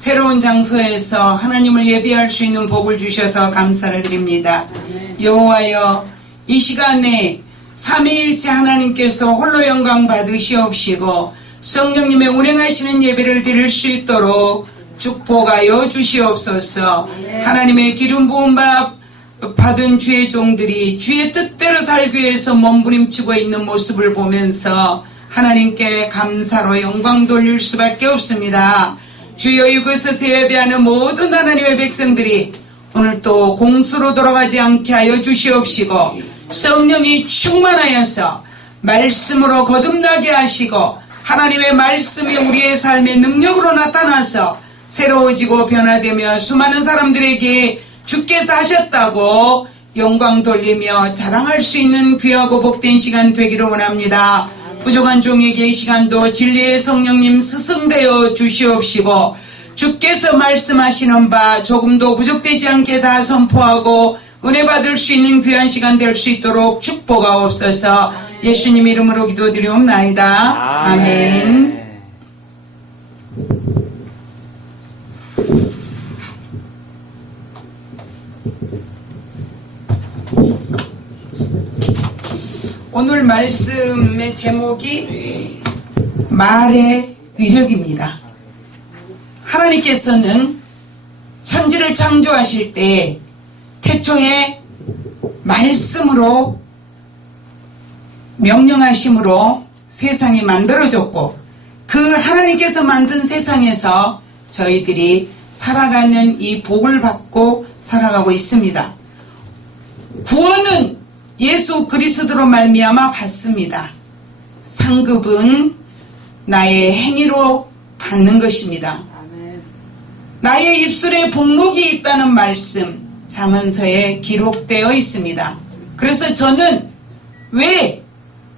새로운 장소에서 하나님을 예배할 수 있는 복을 주셔서 감사를 드립니다. 여호와여, 이 시간에 삼위일체 하나님께서 홀로 영광 받으시옵시고 성령님의 운행하시는 예배를 드릴 수 있도록 축복하여 주시옵소서. 하나님의 기름 부음 받은 주의 종들이 주의 뜻대로 살기 위해서 몸부림치고 있는 모습을 보면서 하나님께 감사로 영광 돌릴 수밖에 없습니다. 주여, 이곳에서 예배하는 모든 하나님의 백성들이 오늘 또 공수로 돌아가지 않게 하여 주시옵시고 성령이 충만하여서 말씀으로 거듭나게 하시고 하나님의 말씀이 우리의 삶의 능력으로 나타나서 새로워지고 변화되며 수많은 사람들에게 주께서 하셨다고 영광 돌리며 자랑할 수 있는 귀하고 복된 시간 되기를 원합니다. 부족한 종에게 이 시간도 진리의 성령님 스승되어 주시옵시고 주께서 말씀하시는 바 조금도 부족되지 않게 다 선포하고 은혜 받을 수 있는 귀한 시간 될 수 있도록 축복하옵소서. 예수님 이름으로 기도드리옵나이다. 아멘. 오늘 말씀의 제목이 말의 위력입니다. 하나님께서는 천지를 창조하실 때 태초에 말씀으로 명령하심으로 세상이 만들어졌고 그 하나님께서 만든 세상에서 저희들이 살아가는 이 복을 받고 살아가고 있습니다. 구원은 예수 그리스도로 말미암아 받습니다. 상급은 나의 행위로 받는 것입니다. 나의 입술에 복록이 있다는 말씀 잠언서에 기록되어 있습니다. 그래서 저는 왜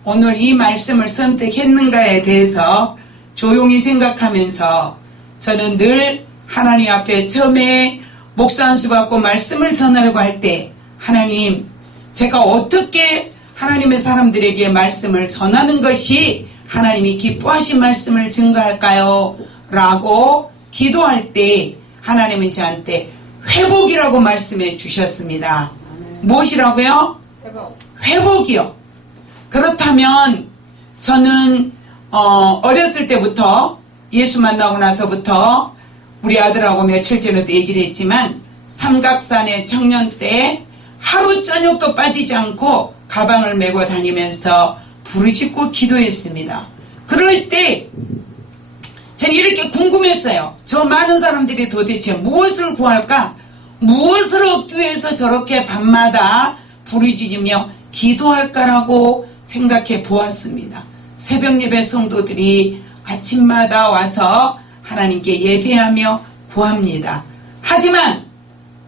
오늘 이 말씀을 선택했는가에 대해서 조용히 생각하면서 저는 늘 하나님 앞에 처음에 목사 한 수 받고 말씀을 전하려고 할 때 하나님, 제가 어떻게 하나님의 사람들에게 말씀을 전하는 것이 하나님이 기뻐하신 말씀을 증거할까요? 라고 기도할 때 하나님은 저한테 회복이라고 말씀해 주셨습니다. 무엇이라고요? 회복이요. 그렇다면 저는 어렸을 때부터 예수 만나고 나서부터 우리 아들하고 며칠 전에도 얘기를 했지만 삼각산의 청년 때 하루 저녁도 빠지지 않고 가방을 메고 다니면서 부르짖고 기도했습니다. 그럴 때 저는 이렇게 궁금했어요. 저 많은 사람들이 도대체 무엇을 구할까? 무엇을 얻기 위해서 저렇게 밤마다 부르짖으며 기도할까라고 생각해 보았습니다. 새벽 예배 성도들이 아침마다 와서 하나님께 예배하며 구합니다. 하지만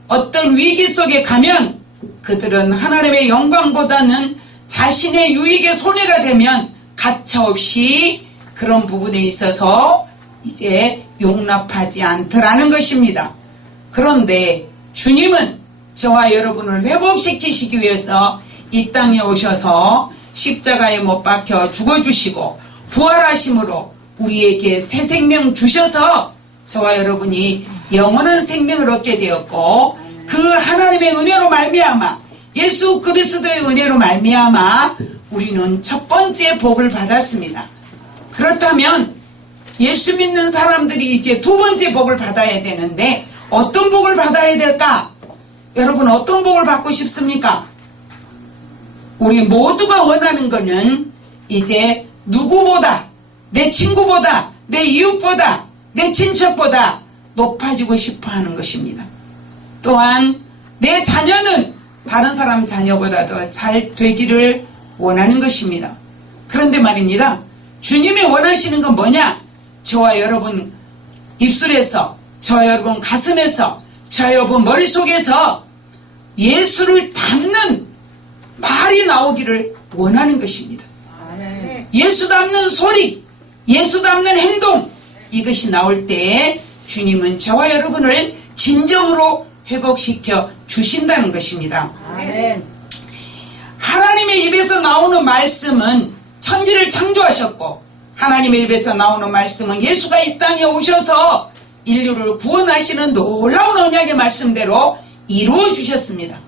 어떤 위기 속에 가면 그들은 하나님의 영광보다는 자신의 유익에 손해가 되면 가차없이 그런 부분에 있어서 이제 용납하지 않더라는 것입니다. 그런데 주님은 저와 여러분을 회복시키시기 위해서 이 땅에 오셔서 십자가에 못 박혀 죽어주시고 부활하심으로 우리에게 새 생명 주셔서 저와 여러분이 영원한 생명을 얻게 되었고 그 하나님의 은혜로 말미암아 예수 그리스도의 은혜로 말미암아 우리는 첫 번째 복을 받았습니다. 그렇다면 예수 믿는 사람들이 이제 두 번째 복을 받아야 되는데 어떤 복을 받아야 될까? 여러분 어떤 복을 받고 싶습니까? 우리 모두가 원하는 거는 이제 누구보다 내 친구보다 내 이웃보다 내 친척보다 높아지고 싶어 하는 것입니다. 또한 내 자녀는 다른 사람 자녀보다도 잘 되기를 원하는 것입니다. 그런데 말입니다. 주님이 원하시는 건 뭐냐? 저와 여러분 입술에서, 저와 여러분 가슴에서, 저와 여러분 머릿속에서 예수를 담는 말이 나오기를 원하는 것입니다. 예수 담는 소리, 예수 담는 행동, 이것이 나올 때 주님은 저와 여러분을 진정으로 회복시켜 주신다는 것입니다. 하나님의 입에서 나오는 말씀은 천지를 창조하셨고 하나님의 입에서 나오는 말씀은 예수가 이 땅에 오셔서 인류를 구원하시는 놀라운 언약의 말씀대로 이루어 주셨습니다.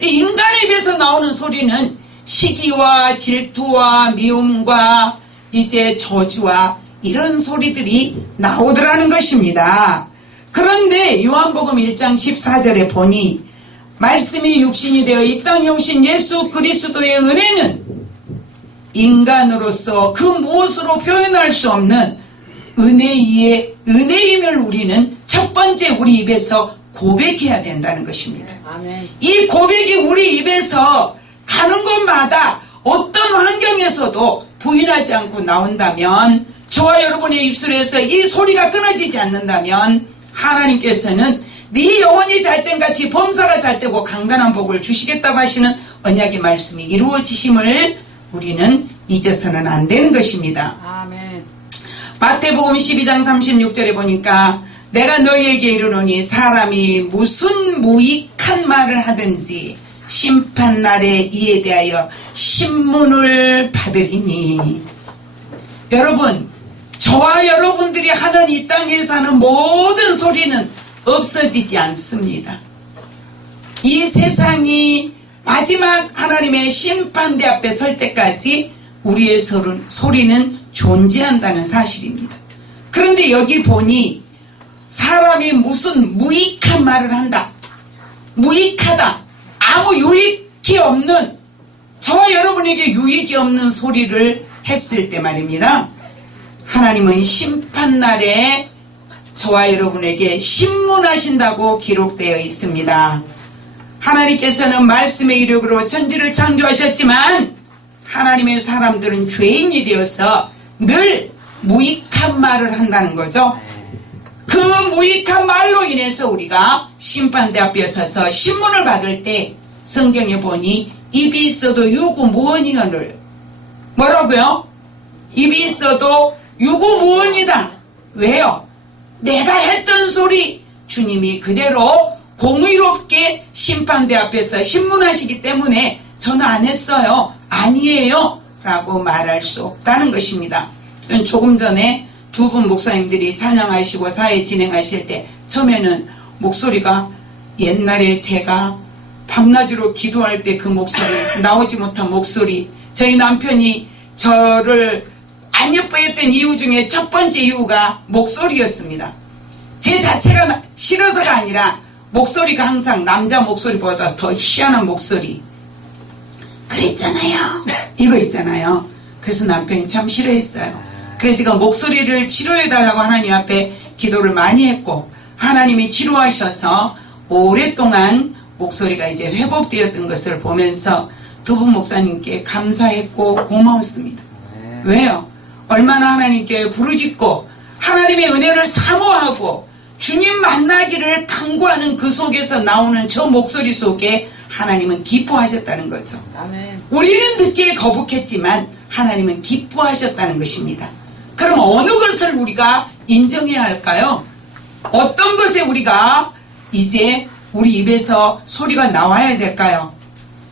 인간의 입에서 나오는 소리는 시기와 질투와 미움과 이제 저주와 이런 소리들이 나오더라는 것입니다. 그런데 요한복음 1장 14절에 보니 말씀이 육신이 되어 이 땅에 오신 예수 그리스도의 은혜는 인간으로서 그 무엇으로 표현할 수 없는 은혜임을 우리는 첫 번째 우리 입에서 고백해야 된다는 것입니다. 아멘. 이 고백이 우리 입에서 가는 곳마다 어떤 환경에서도 부인하지 않고 나온다면, 저와 여러분의 입술에서 이 소리가 끊어지지 않는다면 하나님께서는 네 영혼이 잘된 같이 범사가 잘되고 강건한 복을 주시겠다고 하시는 언약의 말씀이 이루어지심을 우리는 잊어서는 안 되는 것입니다. 아멘. 마태복음 12장 36절에 보니까 내가 너희에게 이르노니 사람이 무슨 무익한 말을 하든지 심판날에 이에 대하여 신문을 받으리니. 여러분, 저와 여러분들이 하는 이 땅에서 하는 모든 소리는 없어지지 않습니다. 이 세상이 마지막 하나님의 심판대 앞에 설 때까지 우리의 소리는 존재한다는 사실입니다. 그런데 여기 보니 사람이 무슨 무익한 말을 한다, 무익하다, 아무 유익이 없는, 저와 여러분에게 유익이 없는 소리를 했을 때 말입니다, 하나님은 심판날에 저와 여러분에게 신문하신다고 기록되어 있습니다. 하나님께서는 말씀의 이력으로 천지를 창조하셨지만 하나님의 사람들은 죄인이 되어서 늘 무익한 말을 한다는 거죠. 그 무익한 말로 인해서 우리가 심판대 앞에 서서 신문을 받을 때 성경에 보니 입이 있어도 유구무원이거늘. 뭐라고요? 입이 있어도 유구무원이다. 왜요? 내가 했던 소리 주님이 그대로 공의롭게 심판대 앞에서 신문하시기 때문에 저는 안 했어요, 아니에요 라고 말할 수 없다는 것입니다. 조금 전에 두 분 목사님들이 찬양하시고 사회 진행하실 때 처음에는 목소리가 옛날에 제가 밤낮으로 기도할 때 그 목소리, 나오지 못한 목소리, 저희 남편이 저를 안 예뻐했던 이유 중에 첫 번째 이유가 목소리였습니다. 제 자체가 싫어서가 아니라 목소리가 항상 남자 목소리보다 더 희한한 목소리 그랬잖아요. 이거 있잖아요. 그래서 남편이 참 싫어했어요. 그래서 제가 목소리를 치료해달라고 하나님 앞에 기도를 많이 했고, 하나님이 치료하셔서 오랫동안 목소리가 이제 회복되었던 것을 보면서 두 분 목사님께 감사했고 고마웠습니다. 왜요? 얼마나 하나님께 부르짖고 하나님의 은혜를 사모하고 주님 만나기를 간구하는 그 속에서 나오는 저 목소리 속에 하나님은 기뻐하셨다는 거죠. 아멘. 우리는 듣기에 거북했지만 하나님은 기뻐하셨다는 것입니다. 그럼 어느 것을 우리가 인정해야 할까요? 어떤 것에 우리가 이제 우리 입에서 소리가 나와야 될까요?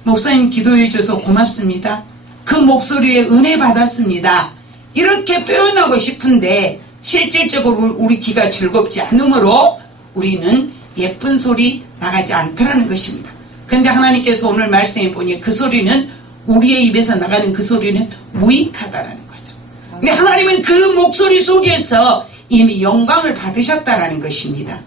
목사님 기도해 줘서 고맙습니다. 그 목소리에 은혜 받았습니다. 이렇게 표현하고 싶은데 실질적으로 우리 귀가 즐겁지 않으므로 우리는 예쁜 소리 나가지 않더라는 것입니다. 근데 하나님께서 오늘 말씀해 보니 그 소리는, 우리의 입에서 나가는 그 소리는 무익하다라는 거죠. 근데 하나님은 그 목소리 속에서 이미 영광을 받으셨다라는 것입니다.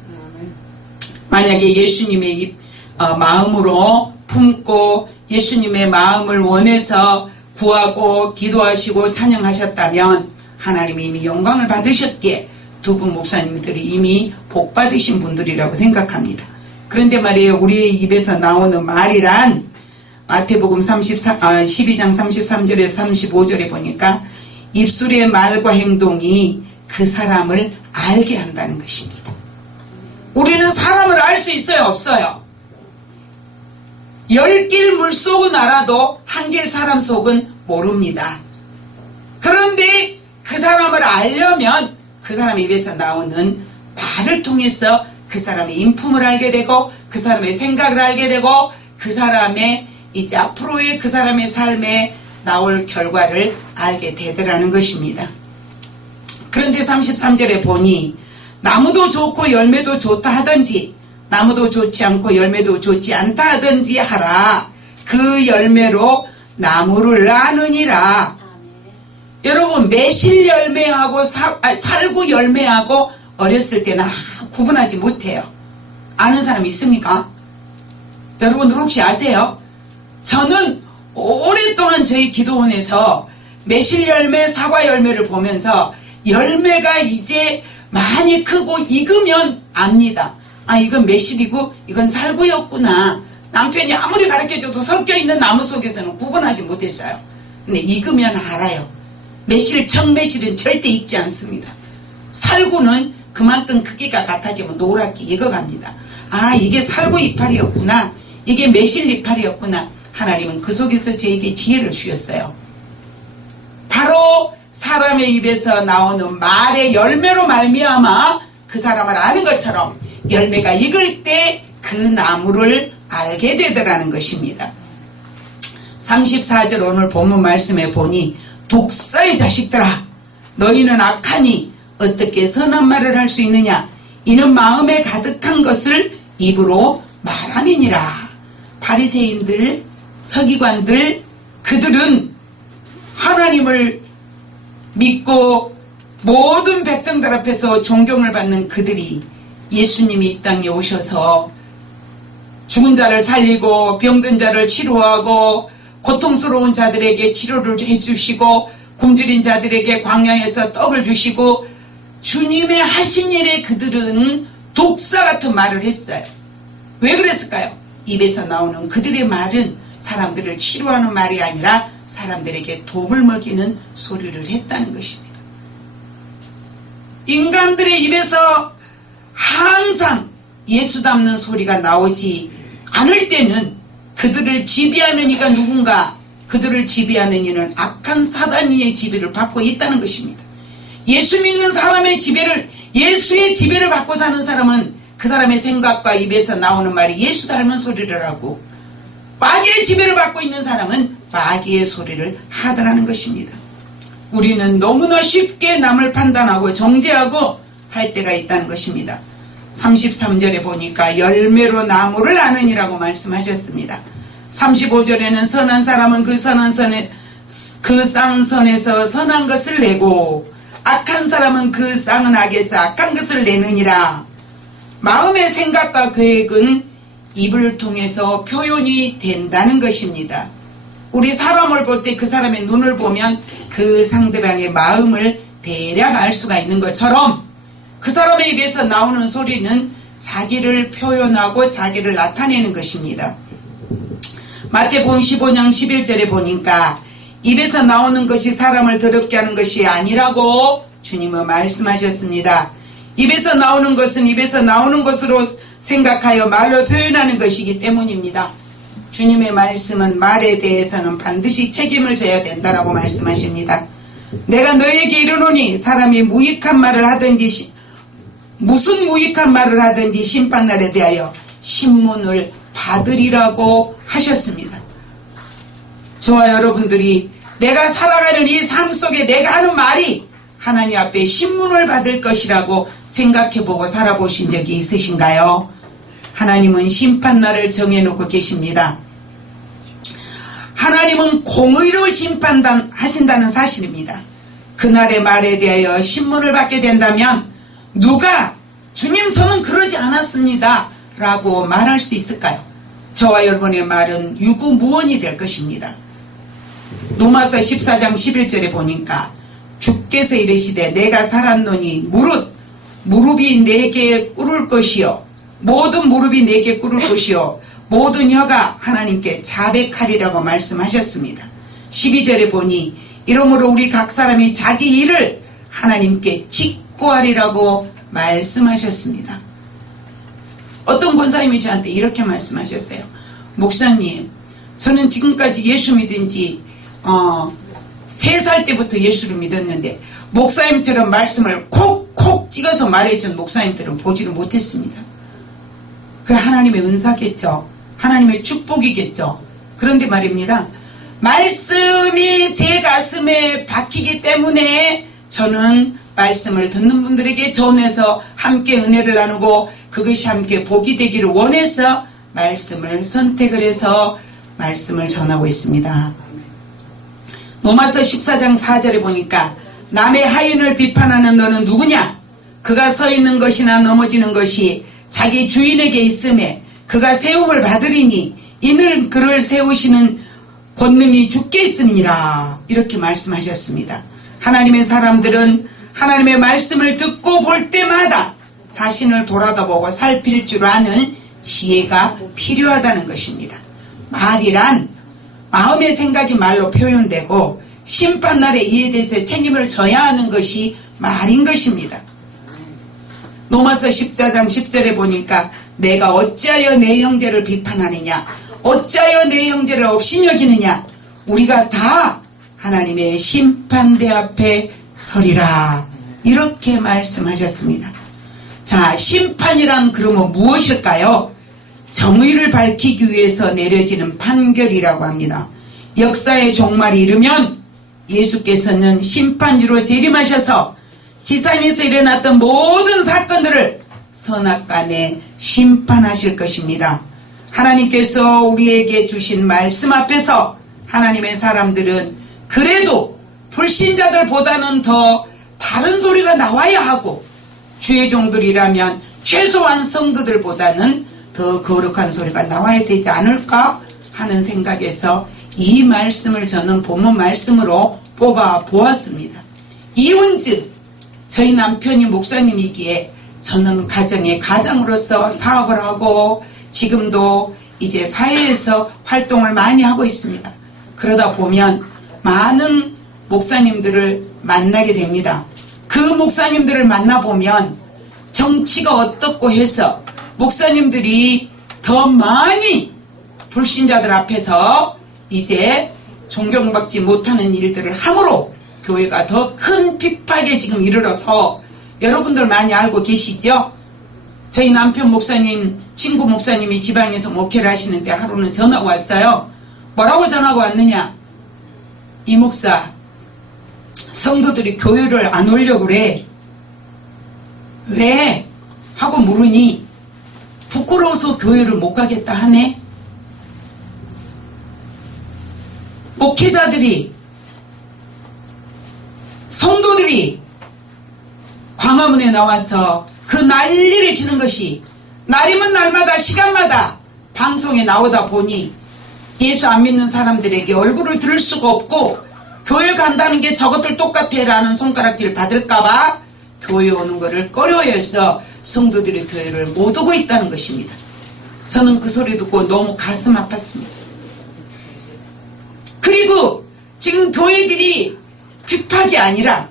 만약에 예수님의 마음으로 품고 예수님의 마음을 원해서 구하고 기도하시고 찬양하셨다면 하나님이 이미 영광을 받으셨기에 두 분 목사님들이 이미 복 받으신 분들이라고 생각합니다. 그런데 말이에요, 우리의 입에서 나오는 말이란 마태복음 12장 33절에서 35절에 보니까 입술의 말과 행동이 그 사람을 알게 한다는 것입니다. 우리는 사람을 알 수 있어요, 없어요? 10길 물속은 알아도 한 길 사람 속은 모릅니다. 그런데 그 사람을 알려면 그 사람 입에서 나오는 말을 통해서 그 사람의 인품을 알게 되고 그 사람의 생각을 알게 되고 그 사람의 이제 앞으로의 그 사람의 삶에 나올 결과를 알게 되더라는 것입니다. 그런데 33절에 보니 나무도 좋고 열매도 좋다 하든지 나무도 좋지 않고 열매도 좋지 않다 하든지 하라. 그 열매로 나무를 아느니라. 여러분, 매실 열매하고 살구 열매하고 어렸을 때는 구분하지 못해요. 아는 사람 있습니까? 여러분들 혹시 아세요? 저는 오랫동안 저희 기도원에서 매실 열매, 사과 열매를 보면서 열매가 이제 많이 크고 익으면 압니다. 아, 이건 매실이고 이건 살구였구나. 남편이 아무리 가르쳐줘도 섞여있는 나무 속에서는 구분하지 못했어요. 근데 익으면 알아요. 매실, 청매실은 절대 익지 않습니다. 살구는 그만큼 크기가 같아지면 노랗게 익어갑니다. 아, 이게 살구 이파리였구나. 이게 매실 이파리였구나. 하나님은 그 속에서 저에게 지혜를 주셨어요. 바로 사람의 입에서 나오는 말의 열매로 말미암아 그 사람을 아는 것처럼 열매가 익을 때 그 나무를 알게 되더라는 것입니다. 34절 오늘 본문 말씀에 보니 독사의 자식들아, 너희는 악하니 어떻게 선한 말을 할 수 있느냐? 이는 마음에 가득한 것을 입으로 말함이니라. 바리새인들, 서기관들, 그들은 하나님을 믿고 모든 백성들 앞에서 존경을 받는 그들이 예수님이 이 땅에 오셔서 죽은 자를 살리고 병든 자를 치료하고 고통스러운 자들에게 치료를 해주시고 굶주린 자들에게 광야에서 떡을 주시고 주님의 하신 일에 그들은 독사 같은 말을 했어요. 왜 그랬을까요? 입에서 나오는 그들의 말은 사람들을 치료하는 말이 아니라 사람들에게 독을 먹이는 소리를 했다는 것입니다. 인간들의 입에서 항상 예수 닮는 소리가 나오지 않을 때는 그들을 지배하는 이가 누군가? 그들을 지배하는 이는 악한 사단이의 지배를 받고 있다는 것입니다. 예수 믿는 사람의 지배를, 예수의 지배를 받고 사는 사람은 그 사람의 생각과 입에서 나오는 말이 예수 닮은 소리를 하고, 마귀의 지배를 받고 있는 사람은 마귀의 소리를 하더라는 것입니다. 우리는 너무나 쉽게 남을 판단하고 정죄하고 할 때가 있다는 것입니다. 33절에 보니까 열매로 나무를 아느니라고 말씀하셨습니다. 35절에는 선한 사람은 그 쌍선에서 선한 것을 내고 악한 사람은 그 쌍은 악에서 악한 것을 내느니라. 마음의 생각과 계획은 입을 통해서 표현이 된다는 것입니다. 우리 사람을 볼 때 그 사람의 눈을 보면 그 상대방의 마음을 대략 알 수가 있는 것처럼 그 사람의 입에서 나오는 소리는 자기를 표현하고 자기를 나타내는 것입니다. 마태복음 15장 11절에 보니까 입에서 나오는 것이 사람을 더럽게 하는 것이 아니라고 주님은 말씀하셨습니다. 입에서 나오는 것은 입에서 나오는 것으로 생각하여 말로 표현하는 것이기 때문입니다. 주님의 말씀은 말에 대해서는 반드시 책임을 져야 된다라고 말씀하십니다. 내가 너에게 이르노니 사람이 무익한 말을 하든지 무슨 무익한 말을 하든지 심판날에 대하여 신문을 받으리라고 하셨습니다. 저와 여러분들이 내가 살아가는 이 삶 속에 내가 하는 말이 하나님 앞에 신문을 받을 것이라고 생각해보고 살아보신 적이 있으신가요? 하나님은 심판날을 정해놓고 계십니다. 하나님은 공의로 심판하신다는 사실입니다. 그날의 말에 대하여 신문을 받게 된다면 누가 주님 저는 그러지 않았습니다 라고 말할 수 있을까요? 저와 여러분의 말은 유구무원이 될 것입니다. 로마서 14장 11절에 보니까 주께서 이르시되 내가 살았노니 무릎이 내게 꿇을 것이요 모든 무릎이 내게 꿇을 것이요 모든 혀가 하나님께 자백하리라고 말씀하셨습니다. 12절에 보니 이러므로 우리 각 사람이 자기 일을 하나님께 직고하리라고 말씀하셨습니다. 어떤 권사님이 저한테 이렇게 말씀하셨어요. 목사님, 저는 지금까지 예수 믿은 지 3살 때부터 예수를 믿었는데 목사님처럼 말씀을 콕콕 찍어서 말해준 목사님들은 보지를 못했습니다. 그 하나님의 은사겠죠. 하나님의 축복이겠죠. 그런데 말입니다. 말씀이 제 가슴에 박히기 때문에 저는 말씀을 듣는 분들에게 전해서 함께 은혜를 나누고 그것이 함께 복이 되기를 원해서 말씀을 선택을 해서 말씀을 전하고 있습니다. 로마서 14장 4절에 보니까 남의 하인을 비판하는 너는 누구냐? 그가 서 있는 것이나 넘어지는 것이 자기 주인에게 있음에 그가 세움을 받으리니 이는 그를 세우시는 권능이 주께 있음이니라. 이렇게 말씀하셨습니다. 하나님의 사람들은 하나님의 말씀을 듣고 볼 때마다 자신을 돌아다보고 살필 줄 아는 지혜가 필요하다는 것입니다. 말이란 마음의 생각이 말로 표현되고 심판날에 이에 대해서 책임을 져야 하는 것이 말인 것입니다. 로마서 14장 10절에 보니까 내가 어찌하여 내 형제를 비판하느냐, 어찌하여 내 형제를 업신여기느냐, 우리가 다 하나님의 심판대 앞에 서리라. 이렇게 말씀하셨습니다. 자, 심판이란 그러면 무엇일까요? 정의를 밝히기 위해서 내려지는 판결이라고 합니다. 역사의 종말이 이르면 예수께서는 심판주로 재림하셔서 지상에서 일어났던 모든 사건들을 선악간에 심판하실 것입니다. 하나님께서 우리에게 주신 말씀 앞에서 하나님의 사람들은 그래도 불신자들보다는 더 다른 소리가 나와야 하고, 주의 종들이라면 최소한 성도들보다는 더 거룩한 소리가 나와야 되지 않을까 하는 생각에서 이 말씀을 저는 본문 말씀으로 뽑아 보았습니다. 이혼즉 저희 남편이 목사님이기에 저는 가정의 가장으로서 사업을 하고 지금도 이제 사회에서 활동을 많이 하고 있습니다. 그러다 보면 많은 목사님들을 만나게 됩니다. 그 목사님들을 만나보면 정치가 어떻고 해서 목사님들이 더 많이 불신자들 앞에서 이제 존경받지 못하는 일들을 함으로 교회가 더 큰 핍박에 지금 이르러서 여러분들 많이 알고 계시죠? 저희 남편 목사님, 친구 목사님이 지방에서 목회를 하시는데 하루는 전화가 왔어요. 뭐라고 전화가 왔느냐? 이 목사, 성도들이 교회를 안 오려고 그래. 왜? 하고 물으니 부끄러워서 교회를 못 가겠다 하네. 목회자들이, 성도들이 광화문에 나와서 그 난리를 치는 것이 날이면 날마다 시간마다 방송에 나오다 보니 예수 안 믿는 사람들에게 얼굴을 들을 수가 없고 교회 간다는 게 저것들 똑같아 라는 손가락질 받을까봐 교회 오는 것을 꺼려해서 성도들이 교회를 못 오고 있다는 것입니다. 저는 그 소리 듣고 너무 가슴 아팠습니다. 그리고 지금 교회들이 핍박이 아니라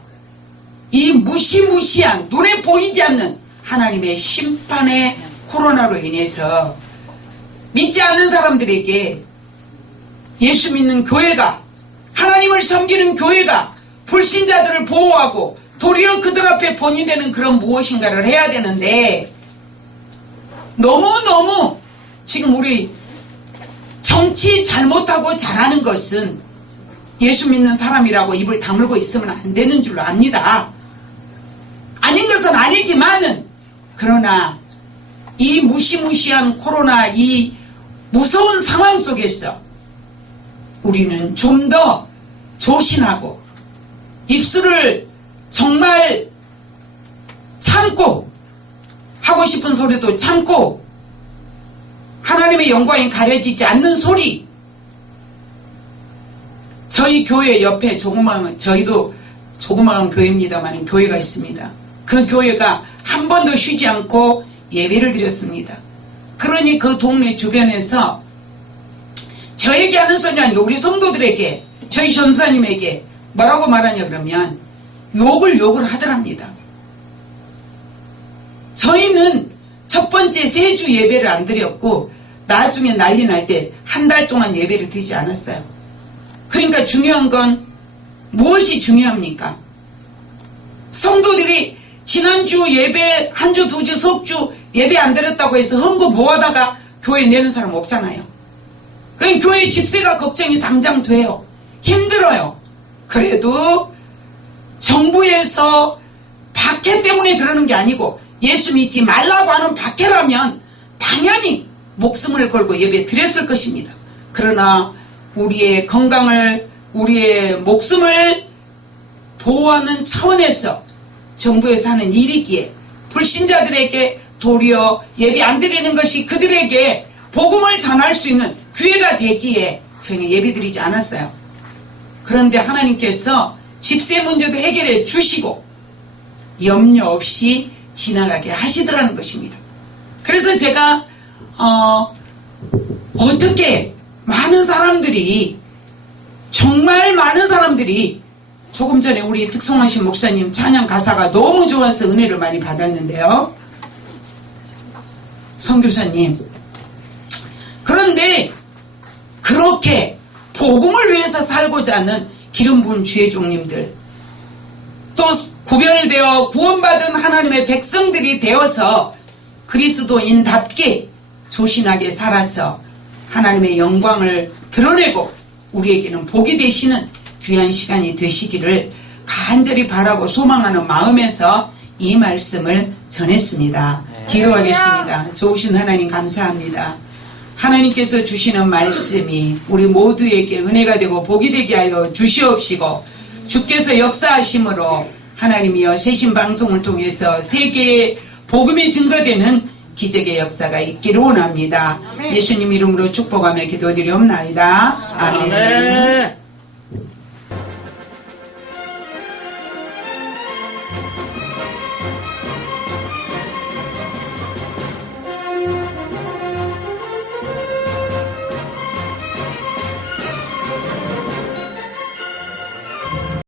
이 무시무시한 눈에 보이지 않는 하나님의 심판의 코로나로 인해서 믿지 않는 사람들에게 예수 믿는 교회가, 하나님을 섬기는 교회가 불신자들을 보호하고 도리어 그들 앞에 본이 되는 그런 무엇인가를 해야 되는데, 너무너무 지금 우리 정치 잘못하고 잘하는 것은 예수 믿는 사람이라고 입을 다물고 있으면 안 되는 줄로 압니다. 아닌 것은 아니지만은, 그러나 이 무시무시한 코로나, 이 무서운 상황 속에서 우리는 좀 더 조심하고 입술을 정말 참고, 하고 싶은 소리도 참고, 하나님의 영광이 가려지지 않는 소리. 저희 교회 옆에 저희도 조그마한 교회입니다만 교회가 있습니다. 그 교회가 한 번도 쉬지 않고 예배를 드렸습니다. 그러니 그 동네 주변에서 저에게 하는 소리 아니고 우리 성도들에게, 저희 전사님에게 뭐라고 말하냐 그러면 욕을 하더랍니다. 저희는 첫 번째 세 주 예배를 안 드렸고 나중에 난리 날 때 한 달 동안 예배를 드리지 않았어요. 그러니까 중요한 건 무엇이 중요합니까? 성도들이 지난주 예배 한 주, 두 주, 석 주 예배 안 드렸다고 해서 헌금 모아다가 교회 내는 사람 없잖아요. 그러니까 교회 집세가 걱정이 당장 돼요. 힘들어요. 그래도 정부에서 박해 때문에 그러는 게 아니고 예수 믿지 말라고 하는 박해라면 당연히 목숨을 걸고 예배 드렸을 것입니다. 그러나 우리의 건강을, 우리의 목숨을 보호하는 차원에서 정부에서 하는 일이기에 불신자들에게 도리어 예배 안 드리는 것이 그들에게 복음을 전할 수 있는 기회가 되기에 저희는 예배 드리지 않았어요. 그런데 하나님께서 집세 문제도 해결해 주시고 염려 없이 지나가게 하시더라는 것입니다. 그래서 제가 어떻게 많은 사람들이, 정말 많은 사람들이, 조금 전에 우리 득송하신 목사님 찬양 가사가 너무 좋아서 은혜를 많이 받았는데요. 선교사님, 그런데 그렇게 복음을 위해서 살고자 하는 기름 부은 주의 종님들, 또 구별되어 구원받은 하나님의 백성들이 되어서 그리스도인답게 조신하게 살아서 하나님의 영광을 드러내고 우리에게는 복이 되시는 귀한 시간이 되시기를 간절히 바라고 소망하는 마음에서 이 말씀을 전했습니다. 기도하겠습니다. 좋으신 하나님 감사합니다. 하나님께서 주시는 말씀이 우리 모두에게 은혜가 되고 복이 되게 하여 주시옵시고, 주께서 역사하심으로 하나님이여 새신 방송을 통해서 세계에 복음이 증거되는 기적의 역사가 있기를 원합니다. 예수님 이름으로 축복하며 기도드리옵나이다. 아멘.